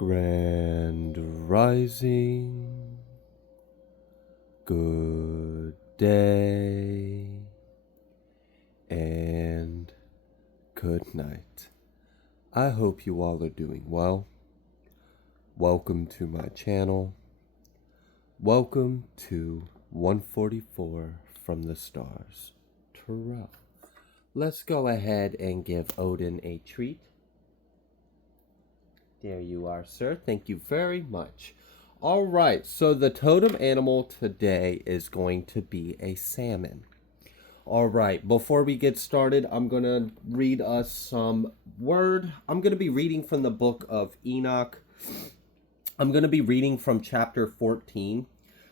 Grand Rising, good day, and good night. I hope you all are doing well. Welcome to my channel. Welcome to 144 from the stars. Terrell. Let's go ahead and give Odin a treat. There you are, sir. Thank you very much. All right, so the totem animal today is going to be a salmon. All right, before we get started, I'm going to read us some word. I'm going to be reading from the book of Enoch. I'm going to be reading from chapter 14.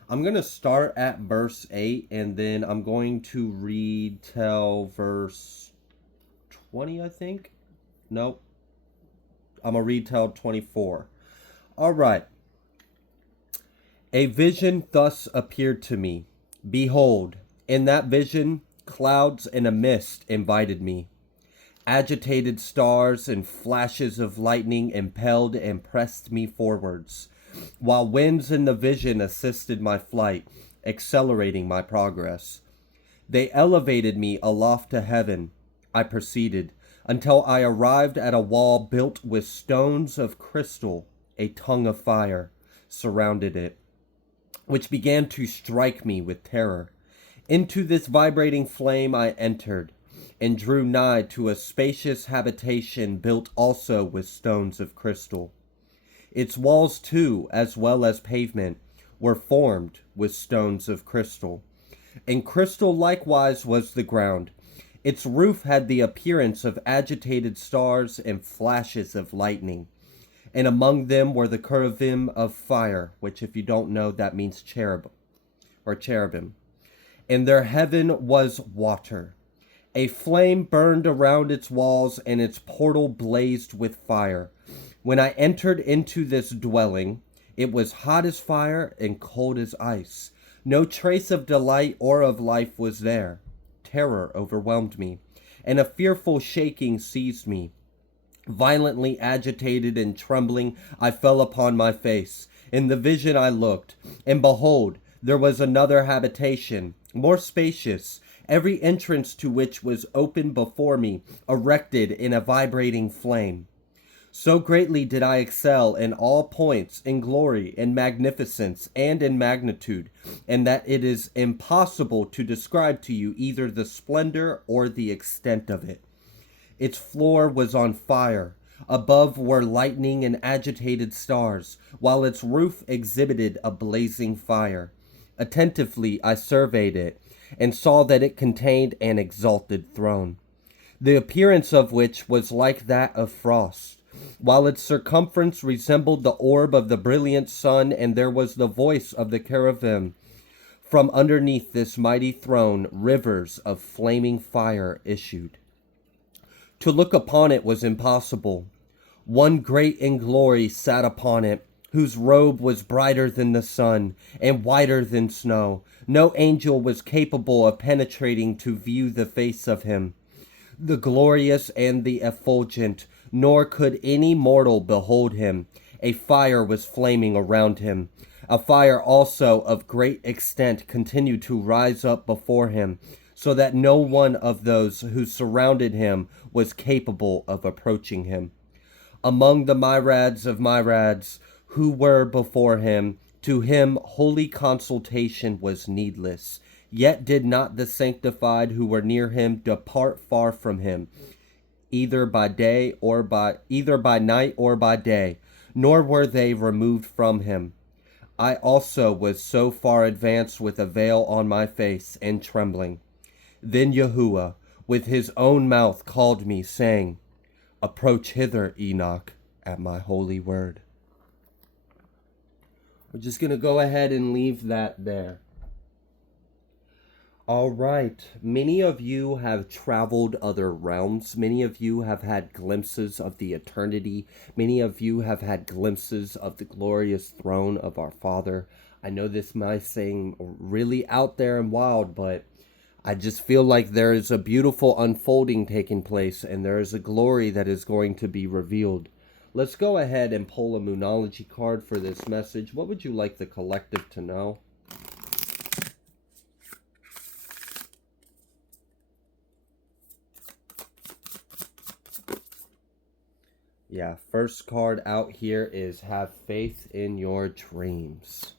I'm going to start at verse 8, and then I'm going to read till verse 20, I think. Nope. I'm going to read till 24. All right. A vision thus appeared to me. Behold, in that vision, clouds and a mist invited me. Agitated stars and flashes of lightning impelled and pressed me forwards, while winds in the vision assisted my flight, accelerating my progress. They elevated me aloft to heaven. I proceeded until I arrived at a wall built with stones of crystal. A tongue of fire surrounded it, which began to strike me with terror. Into this vibrating flame I entered, and drew nigh to a spacious habitation built also with stones of crystal. Its walls too, as well as pavement, were formed with stones of crystal, and crystal likewise was the ground. Its roof had the appearance of agitated stars and flashes of lightning, and among them were the cherubim of fire, which, if you don't know, that means cherub or cherubim. And their heaven was water. A flame burned around its walls, and its portal blazed with fire. When I entered into this dwelling, it was hot as fire and cold as ice. No trace of delight or of life was there. Terror overwhelmed me, and a fearful shaking seized me. Violently agitated and trembling, I fell upon my face. In the vision I looked, and behold, there was another habitation, more spacious, every entrance to which was open before me, erected in a vibrating flame. So greatly did I excel in all points, in glory, in magnificence, and in magnitude, and that it is impossible to describe to you either the splendor or the extent of it. Its floor was on fire. Above were lightning and agitated stars, while its roof exhibited a blazing fire. Attentively I surveyed it, and saw that it contained an exalted throne, the appearance of which was like that of frost, while its circumference resembled the orb of the brilliant sun, and there was the voice of the cherubim. From underneath this mighty throne, rivers of flaming fire issued. To look upon it was impossible. One great in glory sat upon it, whose robe was brighter than the sun and whiter than snow. No angel was capable of penetrating to view the face of him, the glorious and the effulgent, nor could any mortal behold him. A fire was flaming around him. A fire also of great extent continued to rise up before him, so that no one of those who surrounded him was capable of approaching him. Among the myriads of myriads who were before him, to him holy consultation was needless. Yet did not the sanctified who were near him depart far from him, either by night or by day, nor were they removed from him. I also was so far advanced with a veil on my face and trembling. Then Yahuwah with his own mouth called me, saying, "Approach hither, Enoch, at my holy word." We're just going to go ahead and leave that there. All right. Many of you have traveled other realms. Many of you have had glimpses of the eternity. Many of you have had glimpses of the glorious throne of our Father. I know this might seem really out there and wild, but I just feel like there is a beautiful unfolding taking place, and there is a glory that is going to be revealed. Let's go ahead and pull a Moonology card for this message. What would you like the collective to know? Yeah, first card out here is have faith in your dreams.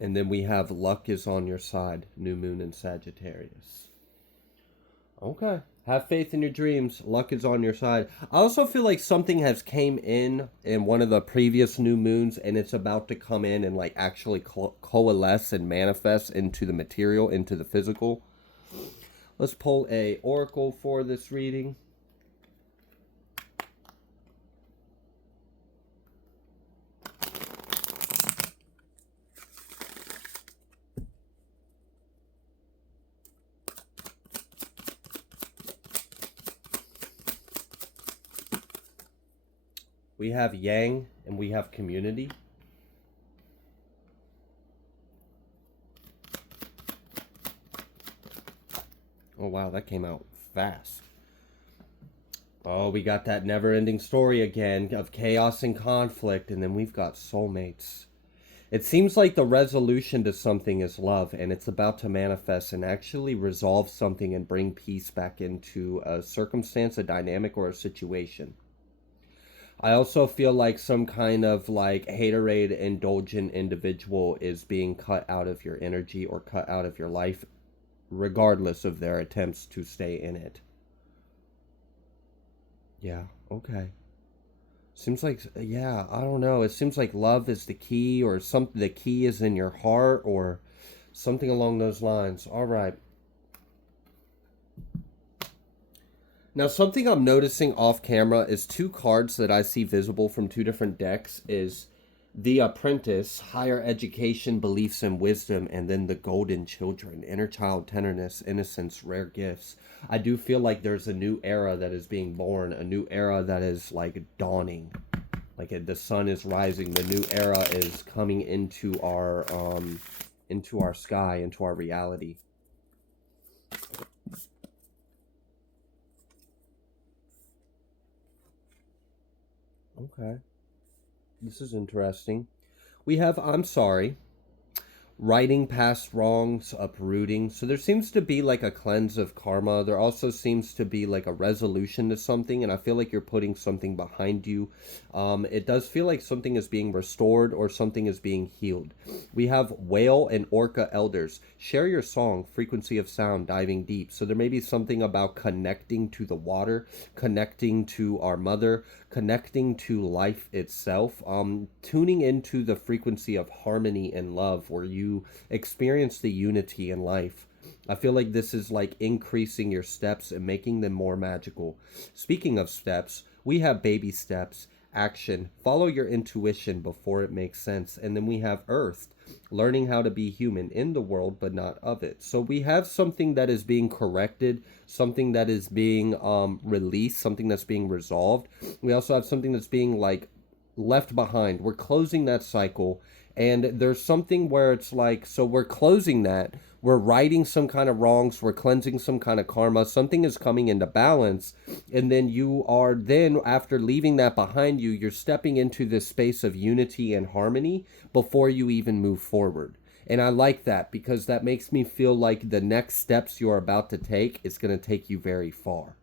And then we have luck is on your side, new moon in Sagittarius. Okay. Have faith in your dreams. Luck is on your side. I also feel like something has came in one of the previous new moons, and it's about to come in and like actually coalesce and manifest into the material, into the physical. Let's pull a oracle for this reading. We have yang and we have community. Oh wow, that came out fast. Oh, we got that never-ending story again of chaos and conflict, and then we've got soulmates. It seems like the resolution to something is love, and it's about to manifest and actually resolve something and bring peace back into a circumstance, a dynamic, or a situation. I also feel like some kind of like haterade, indulgent individual is being cut out of your energy or cut out of your life, regardless of their attempts to stay in it. Yeah, okay. Seems like, yeah, I don't know. It seems like love is the key, or something, the key is in your heart, or something along those lines. All right. Now, something I'm noticing off camera is two cards that I see visible from two different decks is the Apprentice, Higher Education, Beliefs, and Wisdom, and then the Golden Children, Inner Child Tenderness, Innocence, Rare Gifts. I do feel like there's a new era that is being born, a new era that is like dawning. Like the sun is rising, the new era is coming into our sky, into our reality. Okay. This is interesting. We have I'm sorry, righting past wrongs, uprooting. So there seems to be like a cleanse of karma. There also seems to be like a resolution to something, and I feel like you're putting something behind you. It does feel like something is being restored or something is being healed. We have whale and orca elders. Share your song, frequency of sound, diving deep. So there may be something about connecting to the water, connecting to our mother, connecting to life itself, tuning into the frequency of harmony and love where you experience the unity in life. I feel like this is like increasing your steps and making them more magical. Speaking of steps, we have baby steps, action, follow your intuition before it makes sense. And then we have earth, learning how to be human in the world but not of it. So we have something that is being corrected, something that is being released, something that's being resolved. We also have something that's being like left behind. We're closing that cycle, and there's something where it's like, so we're closing that, we're righting some kind of wrongs, we're cleansing some kind of karma, something is coming into balance, and then you are then, after leaving that behind you, you're stepping into this space of unity and harmony before you even move forward. And I like that because that makes me feel like the next steps you're about to take is going to take you very far.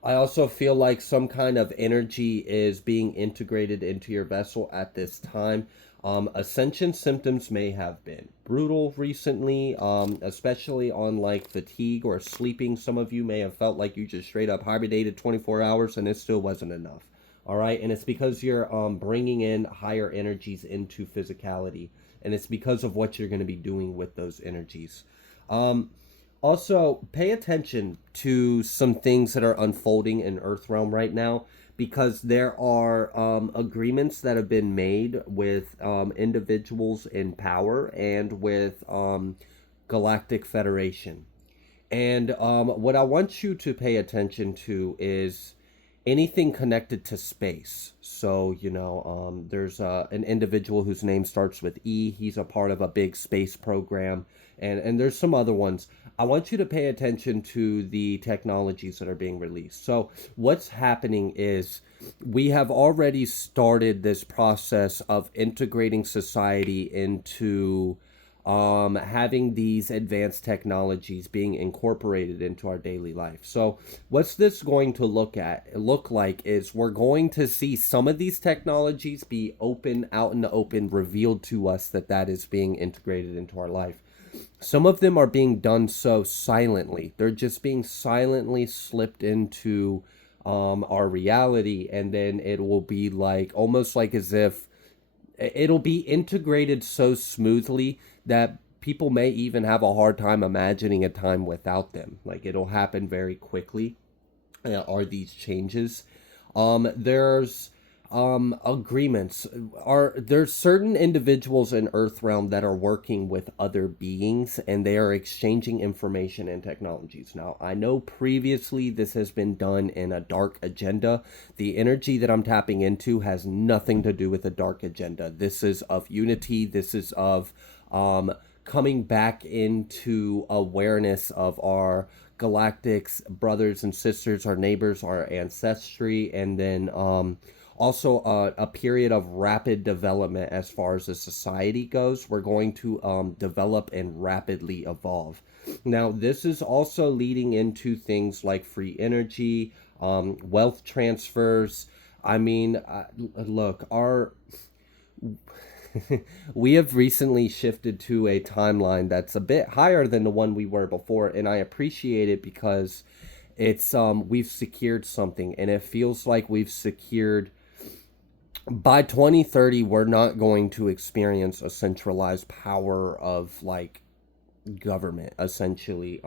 I also feel like some kind of energy is being integrated into your vessel at this time. Ascension symptoms may have been brutal recently, especially on like fatigue or sleeping. Some of you may have felt like you just straight up hibernated 24 hours and it still wasn't enough. All right. And it's because you're bringing in higher energies into physicality. And it's because of what you're going to be doing with those energies. Also, pay attention to some things that are unfolding in Earth Realm right now because there are agreements that have been made with individuals in power and with Galactic Federation. And what I want you to pay attention to is anything connected to space. So, there's an individual whose name starts with E. He's a part of a big space program, and there's some other ones. I want you to pay attention to the technologies that are being released. So, what's happening is we have already started this process of integrating society into having these advanced technologies being incorporated into our daily life. So, what's this going to look like is we're going to see some of these technologies be open, out in the open, revealed to us that is being integrated into our life. Some of them are being done so silently. They're just being silently slipped into our reality, and then it will be like almost like as if it'll be integrated so smoothly that people may even have a hard time imagining a time without them. Like it'll happen very quickly. Are these changes? There's agreements. There's certain individuals in Earth realm that are working with other beings and they are exchanging information and technologies. Now, I know previously this has been done in a dark agenda. The energy that I'm tapping into has nothing to do with a dark agenda. This is of unity. This is of coming back into awareness of our galactics, brothers and sisters, our neighbors, our ancestry, and then also a period of rapid development as far as the society goes. We're going to develop and rapidly evolve. Now, this is also leading into things like free energy, wealth transfers. I mean, look, we have recently shifted to a timeline that's a bit higher than the one we were before, and I appreciate it because it's we've secured something, and it feels like we've secured by 2030 we're not going to experience a centralized power of like government essentially.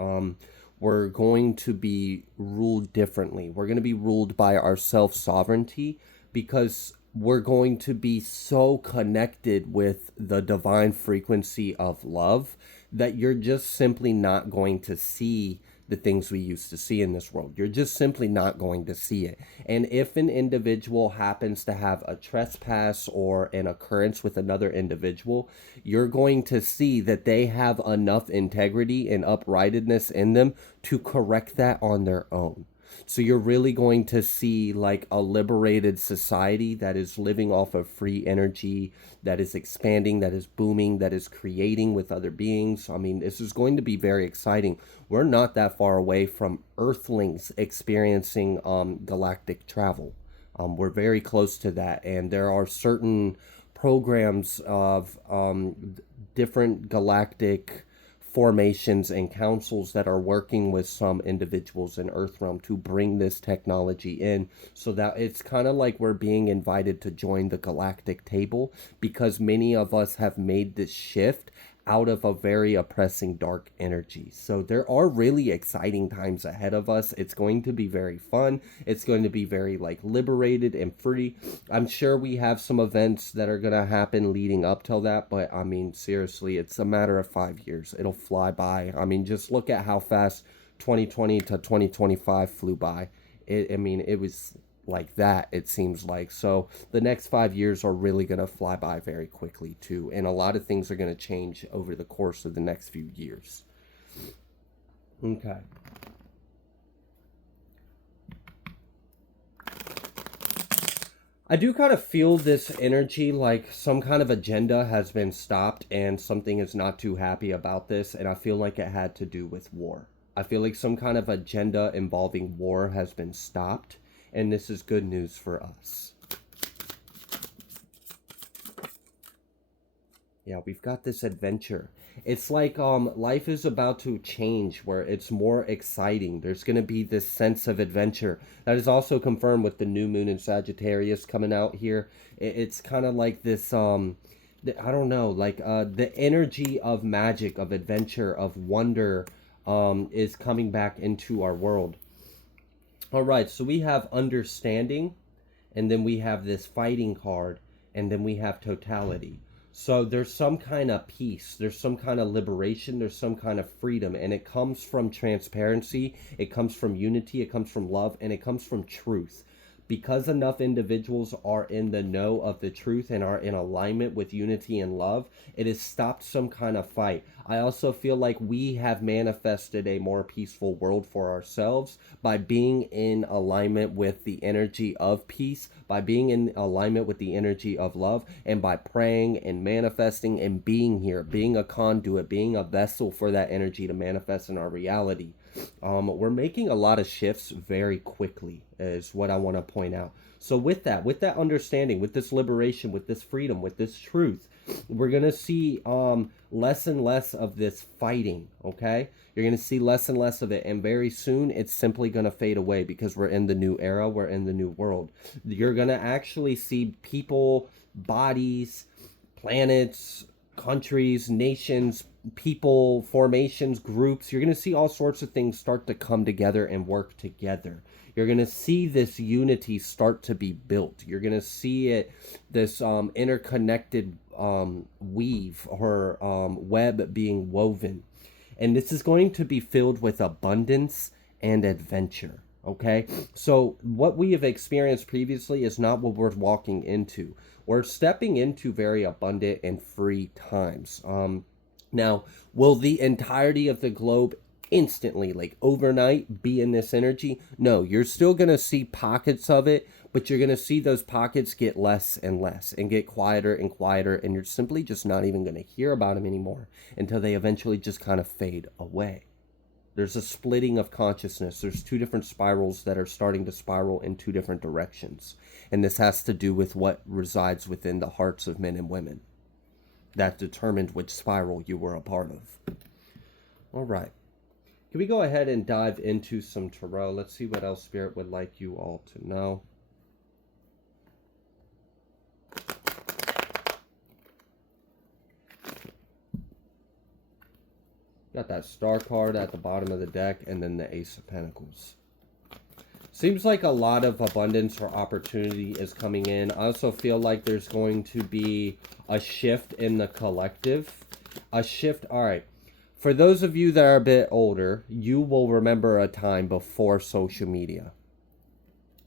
We're going to be ruled differently. We're going to be ruled by our self-sovereignty because we're going to be so connected with the divine frequency of love that you're just simply not going to see the things we used to see in this world. You're just simply not going to see it. And if an individual happens to have a trespass or an occurrence with another individual, you're going to see that they have enough integrity and uprightedness in them to correct that on their own. So you're really going to see like a liberated society that is living off of free energy, that is expanding, that is booming, that is creating with other beings. I mean, this is going to be very exciting. We're not that far away from Earthlings experiencing galactic travel. We're very close to that, and there are certain programs of different galactic formations and councils that are working with some individuals in Earthrealm to bring this technology in, so that it's kind of like we're being invited to join the galactic table, because many of us have made this shift out of a very oppressing dark energy. So there are really exciting times ahead of us. It's going to be very fun. It's going to be very like liberated and free. I'm sure we have some events that are going to happen leading up till that, but I mean, seriously, it's a matter of 5 years. It'll fly by. I mean, just look at how fast 2020 to 2025 flew by. It was like that, it seems like. So the next 5 years are really going to fly by very quickly too, and a lot of things are going to change over the course of the next few years. Okay. I do kind of feel this energy like some kind of agenda has been stopped and something is not too happy about this, and I feel like it had to do with war. I feel like some kind of agenda involving war has been stopped, and this is good news for us. Yeah, we've got this adventure. It's like life is about to change where it's more exciting. There's going to be this sense of adventure. That is also confirmed with the new moon in Sagittarius coming out here. It's kind of like this I don't know, like the energy of magic, of adventure, of wonder is coming back into our world. All right, so we have understanding, and then we have this fighting card, and then we have totality. So there's some kind of peace, there's some kind of liberation, there's some kind of freedom, and it comes from transparency, it comes from unity, it comes from love, and it comes from truth. because enough individuals are in the know of the truth and are in alignment with unity and love, it has stopped some kind of fight. I also feel like we have manifested a more peaceful world for ourselves by being in alignment with the energy of peace, by being in alignment with the energy of love, and by praying and manifesting and being here, being a conduit, being a vessel for that energy to manifest in our reality. We're making a lot of shifts very quickly, is what I want to point out. So with that understanding, with this liberation, with this freedom, with this truth, we're going to see less and less of this fighting, okay? You're going to see less and less of it, and very soon it's simply going to fade away because we're in the new era, we're in the new world. You're going to actually see people, bodies, planets, countries, nations, people, formations, groups. You're going to see all sorts of things start to come together and work together. You're going to see this unity start to be built. You're going to see it, this interconnected weave or web being woven. And this is going to be filled with abundance and adventure. Okay, so what we have experienced previously is not what we're walking into. We're stepping into very abundant and free times. Now, will the entirety of the globe instantly, like overnight, be in this energy? No, you're still going to see pockets of it, but you're going to see those pockets get less and less and get quieter and quieter, and you're simply just not even going to hear about them anymore until they eventually just kind of fade away. There's a splitting of consciousness. There's two different spirals that are starting to spiral in two different directions. And this has to do with what resides within the hearts of men and women. That determined which spiral you were a part of. All right. Can we go ahead and dive into some tarot? Let's see what else Spirit would like you all to know. Got that Star card at the bottom of the deck, and then the Ace of Pentacles. Seems like a lot of abundance or opportunity is coming in. I also feel like there's going to be a shift in the collective. A shift, all right. For those of you that are a bit older, you will remember a time before social media.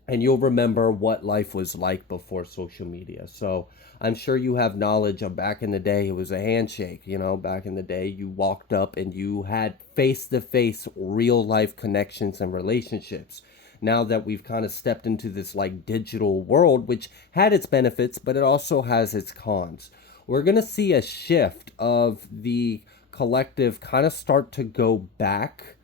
And you'll remember what life was like before social media. So I'm sure you have knowledge of back in the day, it was a handshake. You know, back in the day, you walked up and you had face-to-face real life connections and relationships. Now that we've kind of stepped into this like digital world, which had its benefits, but it also has its cons. We're going to see a shift of the collective kind of start to go back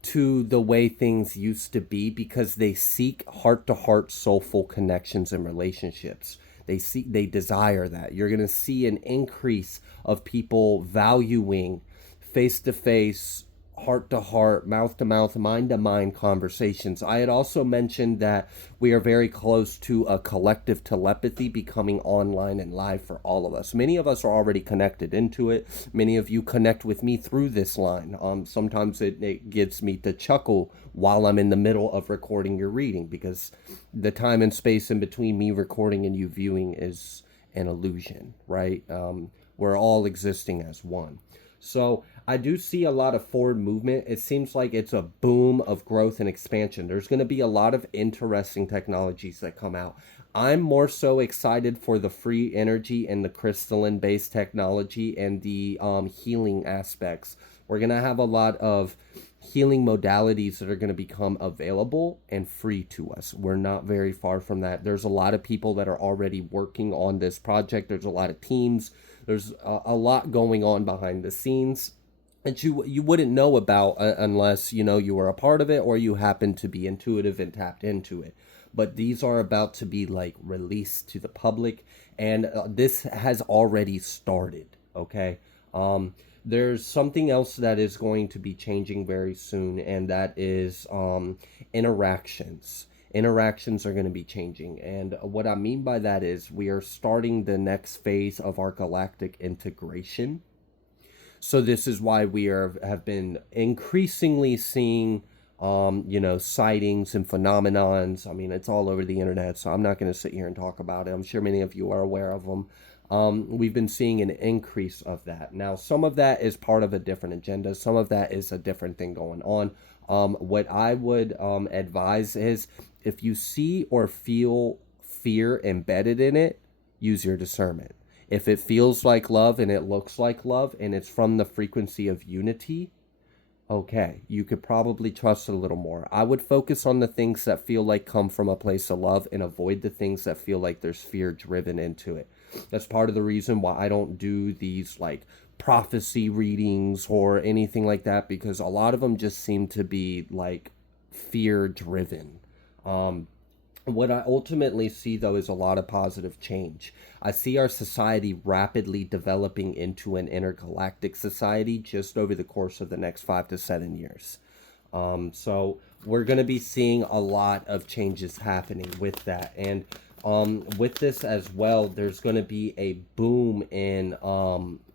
to the way things used to be, because they seek heart-to-heart soulful connections and relationships. They desire that. You're going to see an increase of people valuing face-to-face, heart-to-heart, mouth-to-mouth, mind-to-mind conversations. I had also mentioned that we are very close to a collective telepathy becoming online and live for all of us. Many of us are already connected into it. Many of you connect with me through this line. Sometimes it gives me to chuckle while I'm in the middle of recording your reading, because the time and space in between me recording and you viewing is an illusion, right? We're all existing as one. So I do see a lot of forward movement. It seems like it's a boom of growth and expansion. There's going to be a lot of interesting technologies that come out. I'm more so excited for the free energy and the crystalline-based technology and the healing aspects. We're going to have a lot of healing modalities that are going to become available and free to us. We're not very far from that. There's a lot of people that are already working on this project. There's a lot of teams. There's a lot going on behind the scenes that you wouldn't know about unless, you know, you were a part of it or you happen to be intuitive and tapped into it. But these are about to be like released to the public, and this has already started, okay? There's something else that is going to be changing very soon, and that is interactions. Interactions are going to be changing, and what I mean by that is we are starting the next phase of our galactic integration. So this is why we have been increasingly seeing sightings and phenomenons. I mean, it's all over the internet, so I'm not going to sit here and talk about it. I'm sure many of you are aware of them. We've been seeing an increase of that. Now, some of that is part of a different agenda. Some of that is a different thing going on. What I would advise is if you see or feel fear embedded in it, use your discernment. If it feels like love and it looks like love and it's from the frequency of unity, okay, you could probably trust it a little more. I would focus on the things that feel like come from a place of love and avoid the things that feel like there's fear driven into it. That's part of the reason why I don't do these like prophecy readings or anything like that, because a lot of them just seem to be like fear driven. What I ultimately see, though, is a lot of positive change. I see our society rapidly developing into an intergalactic society just over the course of the next 5 to 7 years. So we're going to be seeing a lot of changes happening with that. And with this as well, there's going to be a boom in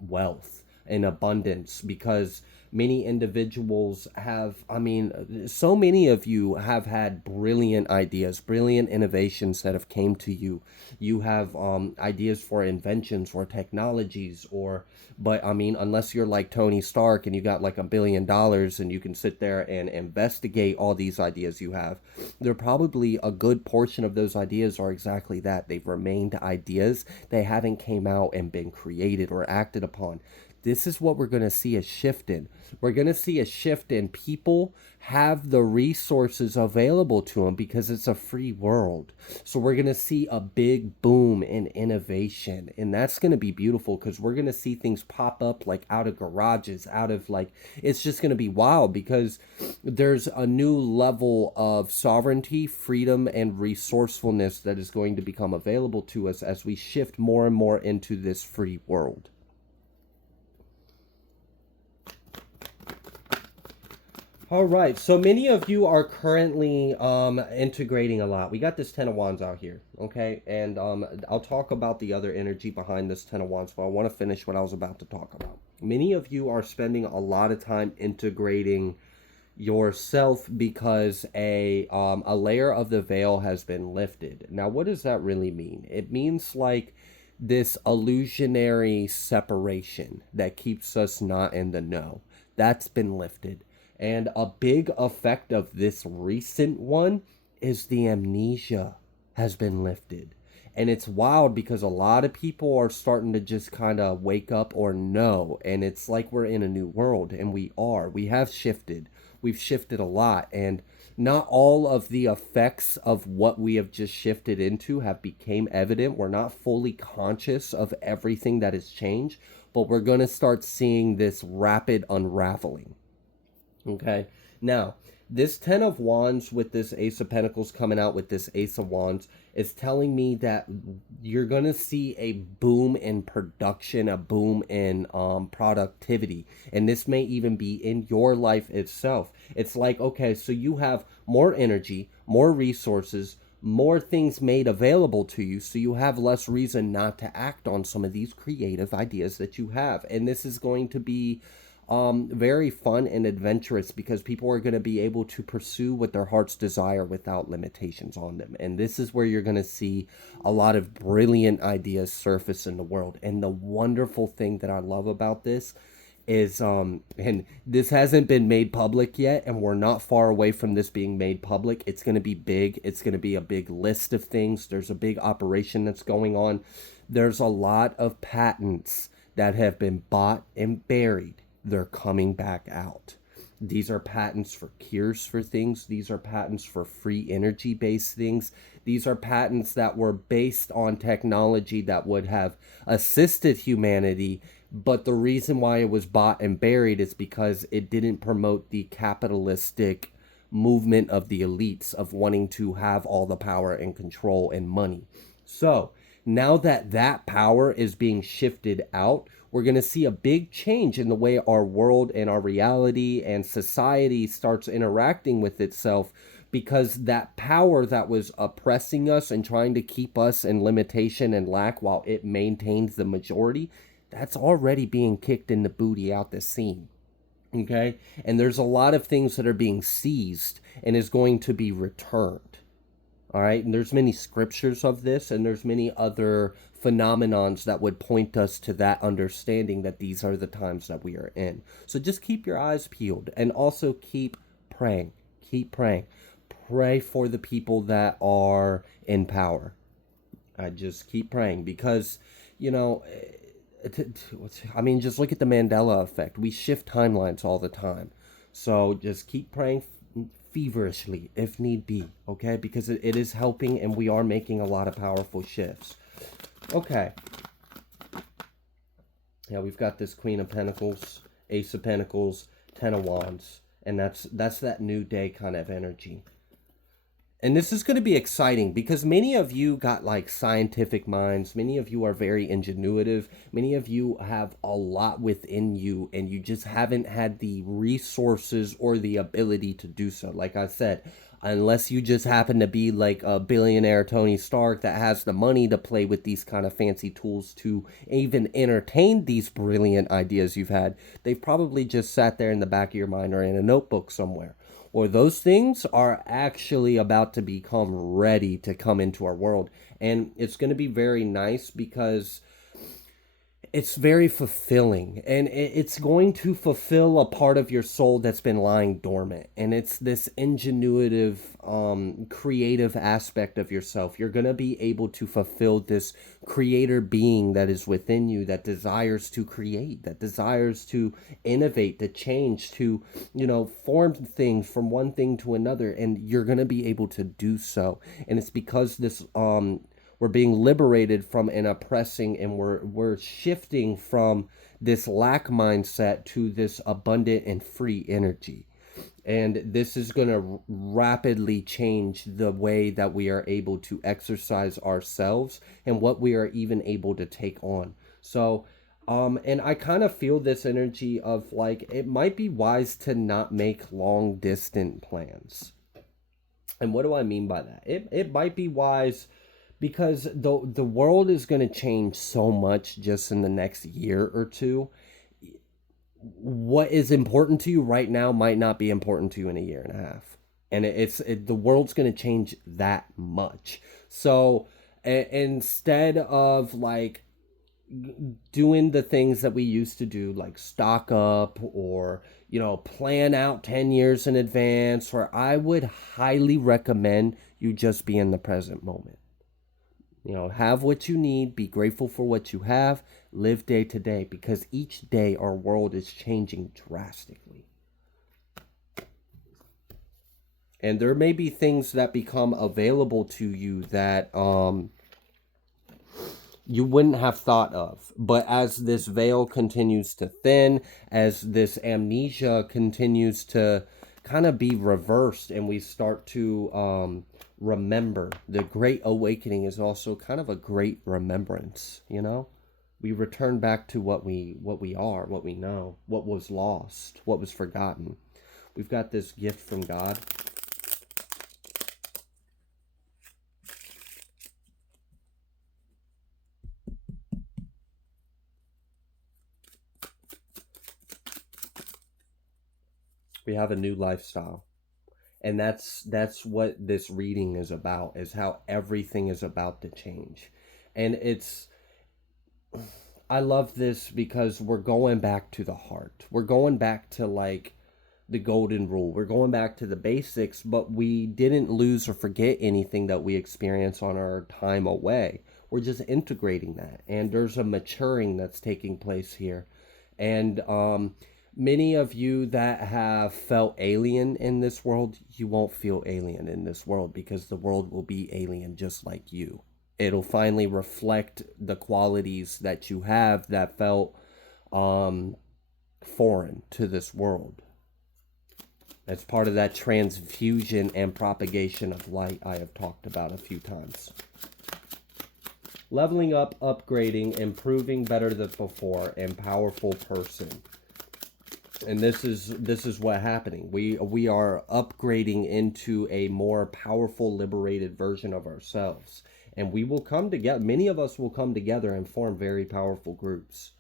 wealth and abundance, because many individuals have, I mean, so many of you have had brilliant ideas, brilliant innovations that have came to you. You have ideas for inventions or technologies, or, but I mean, unless you're like Tony Stark and you got like $1 billion and you can sit there and investigate all these ideas you have, they're probably a good portion of those ideas are exactly that. They've remained ideas. They haven't came out and been created or acted upon. This is what we're going to see a shift in. We're going to see a shift in people have the resources available to them because it's a free world. So we're going to see a big boom in innovation. And that's going to be beautiful, because we're going to see things pop up like out of garages, out of like, it's just going to be wild, because there's a new level of sovereignty, freedom, and resourcefulness that is going to become available to us as we shift more and more into this free world. All right, so many of you are currently integrating a lot. We got this Ten of Wands out here, okay? And I'll talk about the other energy behind this Ten of Wands, but I want to finish what I was about to talk about. Many of you are spending a lot of time integrating yourself because a layer of the veil has been lifted. Now, what does that really mean? It means like this illusionary separation that keeps us not in the know. That's been lifted. And a big effect of this recent one is the amnesia has been lifted. And it's wild because a lot of people are starting to just kind of wake up or know. And it's like we're in a new world, and we are. We have shifted. We've shifted a lot. And not all of the effects of what we have just shifted into have became evident. We're not fully conscious of everything that has changed, but we're going to start seeing this rapid unraveling. Okay, now this Ten of Wands with this Ace of Pentacles coming out with this Ace of Wands is telling me that you're going to see a boom in production, a boom in productivity. And this may even be in your life itself. It's like, okay, so you have more energy, more resources, more things made available to you, so you have less reason not to act on some of these creative ideas that you have. And this is going to be very fun and adventurous, because people are going to be able to pursue what their hearts desire without limitations on them. And this is where you're going to see a lot of brilliant ideas surface in the world. And the wonderful thing that I love about this is, and this hasn't been made public yet, and we're not far away from this being made public. It's going to be big. It's going to be a big list of things. There's a big operation that's going on. There's a lot of patents that have been bought and buried. They're coming back out. These are patents for cures for things. These are patents for free energy based things. These are patents that were based on technology that would have assisted humanity. But the reason why it was bought and buried is because it didn't promote the capitalistic movement of the elites of wanting to have all the power and control and money. So now that that power is being shifted out, we're going to see a big change in the way our world and our reality and society starts interacting with itself, because that power that was oppressing us and trying to keep us in limitation and lack while it maintains the majority, that's already being kicked in the booty out the seam. Okay? And there's a lot of things that are being seized and is going to be returned. All right, and there's many scriptures of this, and there's many other phenomenons that would point us to that understanding that these are the times that we are in. So just keep your eyes peeled, and also keep praying. Keep praying. pray for the people that are in power. I just keep praying because, you know, I mean, just look at the Mandela effect. We shift timelines all the time. So just keep praying feverishly if need be, okay? Because it is helping and we are making a lot of powerful shifts. Okay. Yeah, we've got this Queen of Pentacles, Ace of Pentacles, Ten of Wands. And that's that new day kind of energy. And this is going to be exciting because many of you got like scientific minds. Many of you are very ingenuitive. Many of you have a lot within you and you just haven't had the resources or the ability to do so. Like I said, unless you just happen to be like a billionaire Tony Stark that has the money to play with these kind of fancy tools to even entertain these brilliant ideas you've had, they've probably just sat there in the back of your mind or in a notebook somewhere. Or those things are actually about to become ready to come into our world. And it's going to be very nice because it's very fulfilling, and it's going to fulfill a part of your soul that's been lying dormant. And it's this ingenuitive, creative aspect of yourself. You're going to be able to fulfill this creator being that is within you, that desires to create, that desires to innovate, to change, to, you know, form things from one thing to another. And you're going to be able to do so. And it's because this, we're being liberated from an oppressing, and we're shifting from this lack mindset to this abundant and free energy. And this is going to rapidly change the way that we are able to exercise ourselves and what we are even able to take on. So, and I kind of feel this energy of like, it might be wise to not make long distant plans. And what do I mean by that? It might be wise because the world is going to change so much just in the next year or two. What is important to you right now might not be important to you in a year and a half. And the world's going to change that much. So instead of like doing the things that we used to do, like stock up or, you know, plan out 10 years in advance, or I would highly recommend you just be in the present moment. You know, have what you need, be grateful for what you have, live day to day, because each day our world is changing drastically. And there may be things that become available to you that you wouldn't have thought of. But as this veil continues to thin, as this amnesia continues to kind of be reversed, and we start to remember, the great awakening is also kind of a great remembrance. You know, we return back to what we are, what we know, what was lost, what was forgotten. We've got this gift from God. We have a new lifestyle. And that's what this reading is about, is how everything is about to change. And I love this because we're going back to the heart. We're going back to like the golden rule. We're going back to the basics, but we didn't lose or forget anything that we experienced on our time away. We're just integrating that. And there's a maturing that's taking place here. And many of you that have felt alien in this world, you won't feel alien in this world, because the world will be alien just like you. It'll finally reflect the qualities that you have that felt foreign to this world. That's part of that transfusion and propagation of light I have talked about a few times. Leveling up, upgrading, improving better than before, and powerful person. And this is what happening. We are upgrading into a more powerful, liberated version of ourselves. And we will come together. Many of us will come together and form very powerful groups.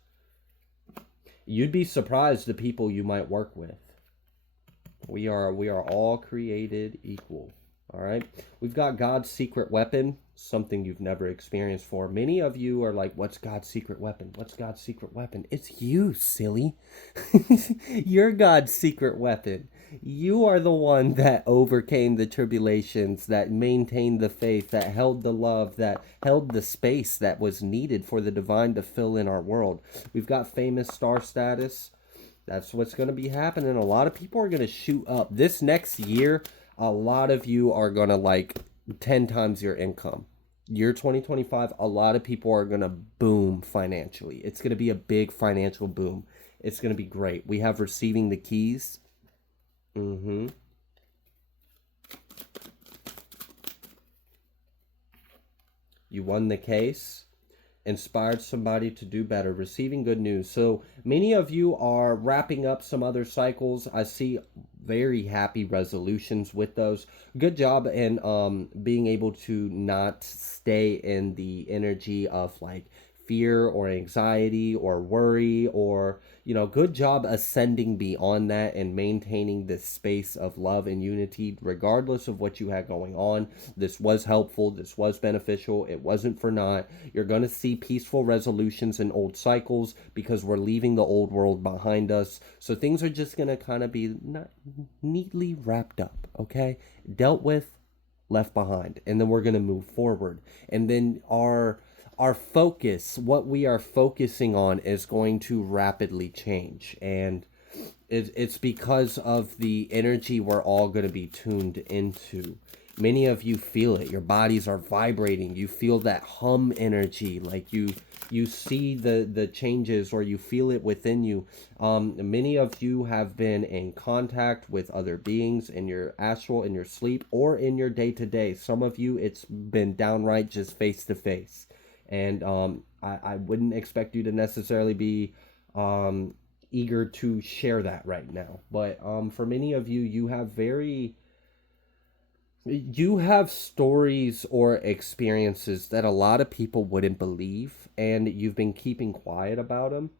You'd be surprised the people you might work with. We are all created equal. All right. We've got God's secret weapon, something you've never experienced before. Many of you are like, what's God's secret weapon? What's God's secret weapon? It's you, silly. You're God's secret weapon. You are the one that overcame the tribulations, that maintained the faith, that held the love, that held the space that was needed for the divine to fill in our world. We've got famous star status. That's what's going to be happening. A lot of people are going to shoot up. This next year, a lot of you are going to like 10 times your income. Year 2025, a lot of people are going to boom financially. It's going to be a big financial boom. It's going to be great. We have receiving the keys. Mm-hmm. You won the case, inspired somebody to do better, receiving good news. So many of you are wrapping up some other cycles. I see very happy resolutions with those. Good job in being able to not stay in the energy of like fear or anxiety or worry, or good job ascending beyond that and maintaining this space of love and unity regardless of what you had going on. This was helpful, this was beneficial, it wasn't for naught. You're going to see peaceful resolutions in old cycles because we're leaving the old world behind us, so things are just going to kind of be not neatly wrapped up, okay, dealt with, left behind, and then we're going to move forward. And then our focus, what we are focusing on, is going to rapidly change. And it's because of the energy we're all going to be tuned into. Many of you feel it. Your bodies are vibrating. You feel that hum energy, like you see the changes, or you feel it within you. Many of you have been in contact with other beings in your astral, in your sleep, or in your day-to-day. Some of you, it's been downright just face-to-face. And I wouldn't expect you to necessarily be eager to share that right now. But for many of you, you have stories or experiences that a lot of people wouldn't believe, and you've been keeping quiet about them.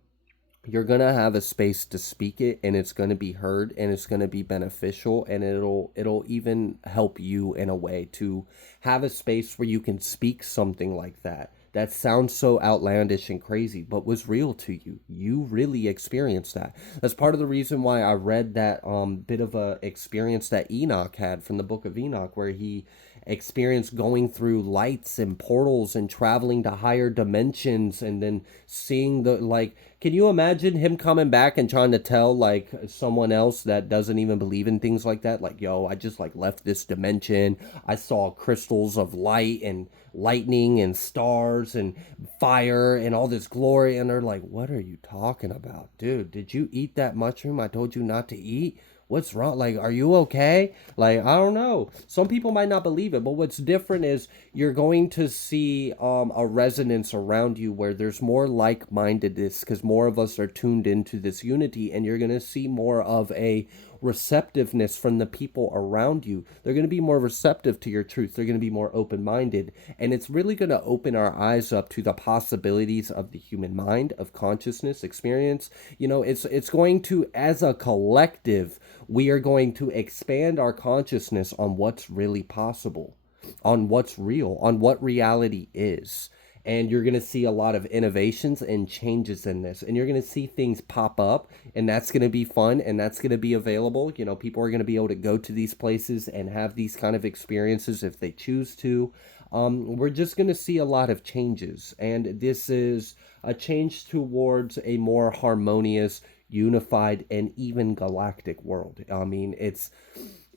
You're going to have a space to speak it, and it's going to be heard, and it's going to be beneficial, and it'll even help you in a way to have a space where you can speak something like that sounds so outlandish and crazy, but was real to you. You really experienced that. That's part of the reason why I read that bit of a experience that Enoch had from the book of Enoch, where he experienced going through lights and portals and traveling to higher dimensions, and then seeing the, like, can you imagine him coming back and trying to tell like someone else that doesn't even believe in things like that, like, yo, I just like left this dimension, I saw crystals of light and lightning and stars and fire and all this glory, and they're like, what are you talking about, dude? Did you eat that mushroom I told you not to eat? What's wrong? Like, are you okay? Like, I don't know. Some people might not believe it, but what's different is you're going to see a resonance around you where there's more like-mindedness, because more of us are tuned into this unity, and you're going to see more of a receptiveness from the people around you. They're going to be more receptive to your truth. They're going to be more open-minded, and it's really going to open our eyes up to the possibilities of the human mind, of consciousness, experience. It's going to, as a collective, we are going to expand our consciousness on what's really possible, on what's real, on what reality is. And you're going to see a lot of innovations and changes in this, and you're going to see things pop up, and that's going to be fun, and that's going to be available. People are going to be able to go to these places and have these kind of experiences if they choose to. We're just going to see a lot of changes, and this is a change towards a more harmonious, unified, and even galactic world. I mean,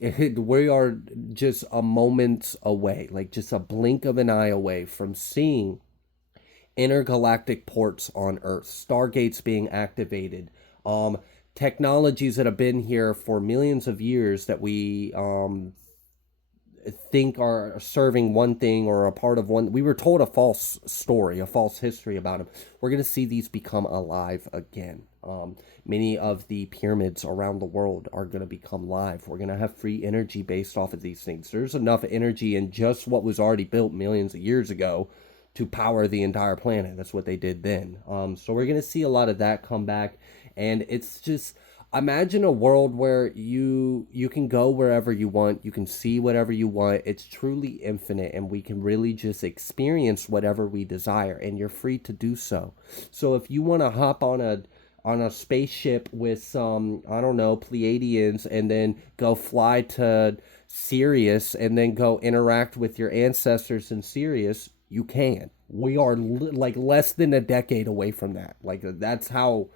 we are just a moment away, like just a blink of an eye away from seeing intergalactic ports on Earth, stargates being activated, technologies that have been here for millions of years that we think are serving one thing or a part of one. We were told a false story, a false history about them. We're going to see these become alive again. Many of the pyramids around the world are going to become live. We're going to have free energy based off of these things. There's enough energy in just what was already built millions of years ago to power the entire planet. That's what they did then. So we're going to see a lot of that come back. And it's just, imagine a world where you can go wherever you want. You can see whatever you want. It's truly infinite, and we can really just experience whatever we desire, and you're free to do so. So if you want to hop on on a spaceship with some, I don't know, Pleiadians, and then go fly to Sirius and then go interact with your ancestors in Sirius, you can. We are like less than a decade away from that. Like that's how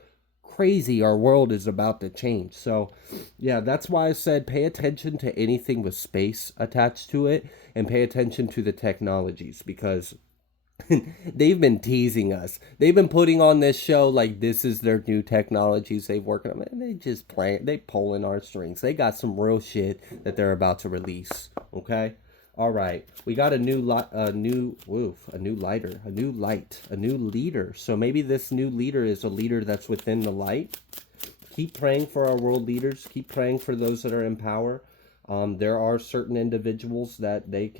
crazy our world is about to change. So, yeah, that's why I said pay attention to anything with space attached to it and pay attention to the technologies because they've been teasing us. They've been putting on this show like this is their new technologies they've worked on. And they just they pulling our strings. They got some real shit that they're about to release. Okay. All right, we got a new lighter, a new light, a new leader. So maybe this new leader is a leader that's within the light. Keep praying for our world leaders. Keep praying for those that are in power. There are certain individuals that they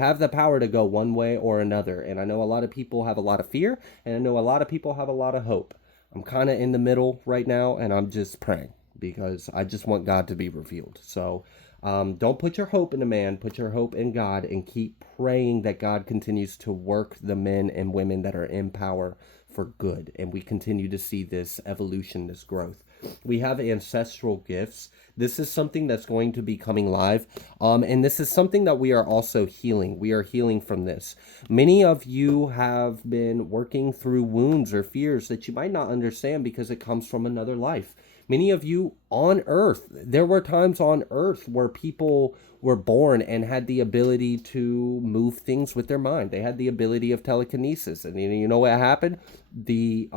have the power to go one way or another. And I know a lot of people have a lot of fear, and I know a lot of people have a lot of hope. I'm kind of in the middle right now, and I'm just praying because I just want God to be revealed. So don't put your hope in a man, put your hope in God, and keep praying that God continues to work the men and women that are in power for good. And we continue to see this evolution, this growth. We have ancestral gifts. This is something that's going to be coming live. And this is something that we are also healing. We are healing from this. Many of you have been working through wounds or fears that you might not understand because it comes from another life. Many of you on Earth, there were times on Earth where people were born and had the ability to move things with their mind. They had the ability of telekinesis. And you know what happened? The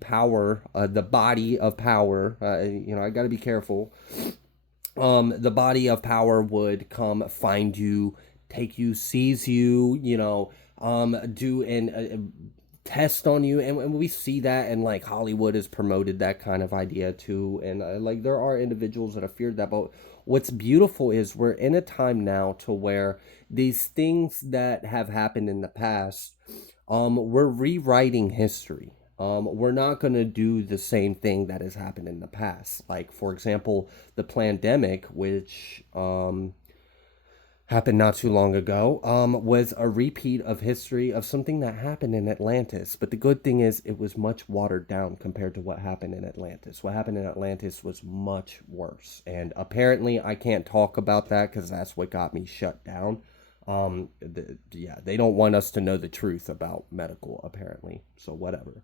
power, the body of power, I got to be careful. The body of power would come find you, take you, seize you, do an test on you, and we see that, and like Hollywood has promoted that kind of idea too, and like there are individuals that have feared that. But what's beautiful is we're in a time now to where these things that have happened in the past, we're rewriting history. We're not going to do the same thing that has happened in the past. Like, for example, the pandemic, which happened not too long ago, was a repeat of history of something that happened in Atlantis. But the good thing is it was much watered down compared to what happened in Atlantis. What happened in Atlantis was much worse. And apparently I can't talk about that because that's what got me shut down. They don't want us to know the truth about medical, apparently. So whatever.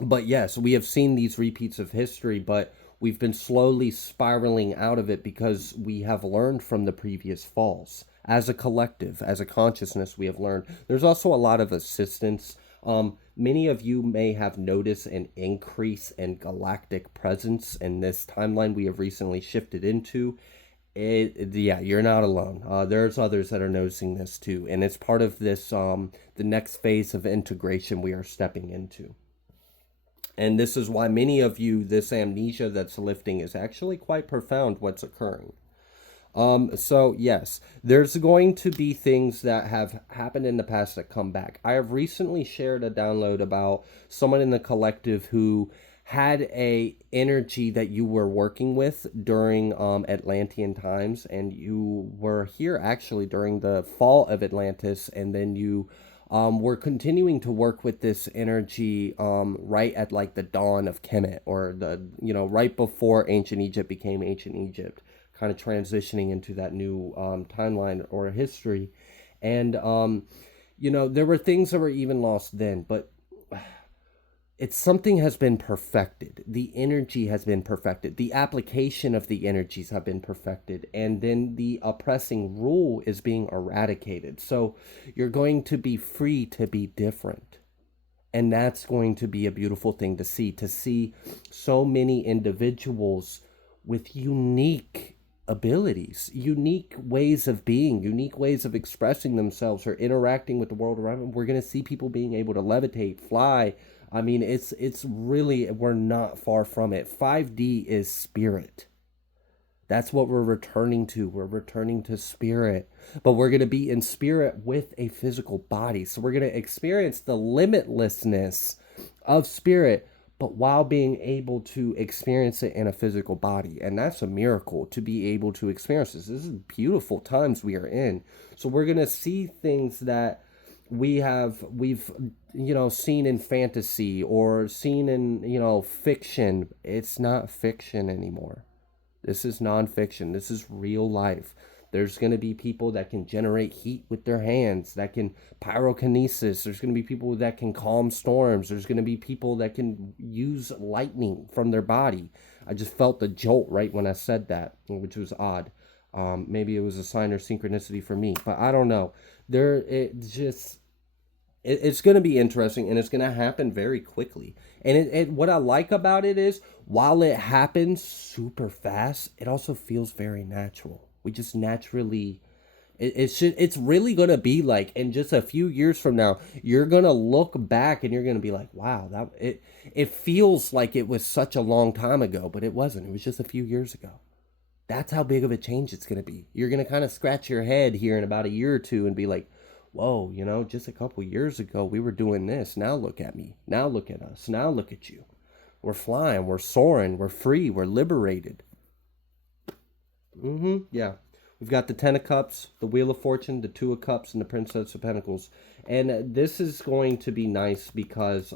But yes, we have seen these repeats of history, but we've been slowly spiraling out of it because we have learned from the previous falls. As a collective, as a consciousness, we have learned. There's also a lot of assistance. Many of you may have noticed an increase in galactic presence in this timeline we have recently shifted into. You're not alone. There's others that are noticing this too, and it's part of this the next phase of integration we are stepping into. And this is why many of you, this amnesia that's lifting is actually quite profound what's occurring. So yes, there's going to be things that have happened in the past that come back. I have recently shared a download about someone in the collective who had a energy that you were working with during Atlantean times, and you were here actually during the fall of Atlantis, and then you we're continuing to work with this energy right at like the dawn of Kemet, or right before ancient Egypt became ancient Egypt, kind of transitioning into that new timeline or history. And there were things that were even lost then, but it's something has been perfected. The energy has been perfected. The application of the energies have been perfected. And then the oppressing rule is being eradicated. So you're going to be free to be different. And that's going to be a beautiful thing to see so many individuals with unique abilities, unique ways of being, unique ways of expressing themselves or interacting with the world around them. We're going to see people being able to levitate, fly. I mean, it's really, we're not far from it. 5D is spirit. That's what we're returning to. We're returning to spirit. But we're going to be in spirit with a physical body. So we're going to experience the limitlessness of spirit, but while being able to experience it in a physical body. And that's a miracle, to be able to experience this. This is beautiful times we are in. So we're going to see things that we've seen in fantasy or seen in fiction. It's not fiction anymore. This is nonfiction. This is real life. There's going to be people that can generate heat with their hands, that can pyrokinesis. There's going to be people that can calm storms. There's going to be people that can use lightning from their body. I just felt the jolt right when I said that, which was odd. Maybe it was a sign or synchronicity for me, but I don't know. It's going to be interesting, and it's going to happen very quickly. And what I like about it is, while it happens super fast, it also feels very natural. We just naturally, it's really going to be like, in just a few years from now, you're going to look back and you're going to be like, wow, it feels like it was such a long time ago, but it wasn't. It was just a few years ago. That's how big of a change it's going to be. You're going to kind of scratch your head here in about a year or two and be like, whoa, just a couple years ago we were doing this. Now look at me. Now look at us. Now look at you. We're flying. We're soaring. We're free. We're liberated. Yeah. We've got the Ten of Cups, the Wheel of Fortune, the Two of Cups, and the Princess of Pentacles. And this is going to be nice because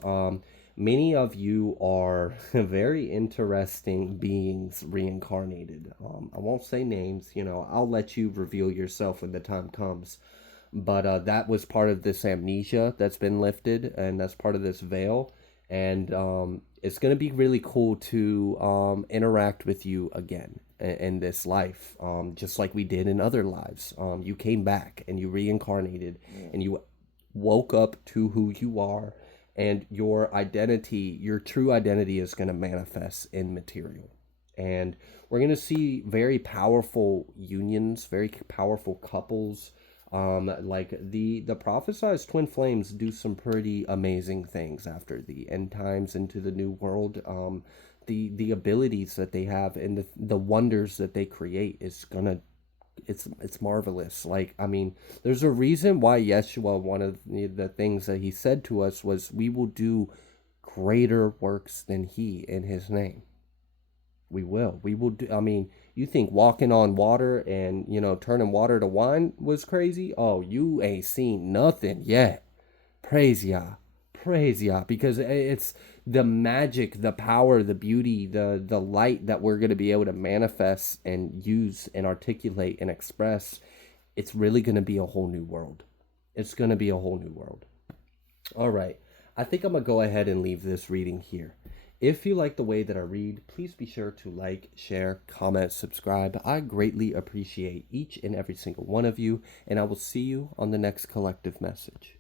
many of you are very interesting beings reincarnated. I won't say names. I'll let you reveal yourself when the time comes. But that was part of this amnesia that's been lifted, and that's part of this veil. And it's going to be really cool to interact with you again in this life, just like we did in other lives. You came back and you reincarnated, and you woke up to who you are, and your identity, your true identity, is going to manifest in material. And we're going to see very powerful unions, very powerful couples. Like the prophesized twin flames do some pretty amazing things after the end times into the new world. The abilities that they have and the wonders that they create is gonna, it's marvelous. Like, I mean, there's a reason why Yeshua, one of the things that he said to us was, we will do greater works than he in his name. We will do. I mean, you think walking on water and turning water to wine was crazy? Oh, you ain't seen nothing yet. Praise Yah, because it's the magic, the power, the beauty, the light that we're going to be able to manifest and use and articulate and express. It's really going to be a whole new world. It's going to be a whole new world. All right, I think I'm going to go ahead and leave this reading here. If you like the way that I read, please be sure to like, share, comment, subscribe. I greatly appreciate each and every single one of you, and I will see you on the next collective message.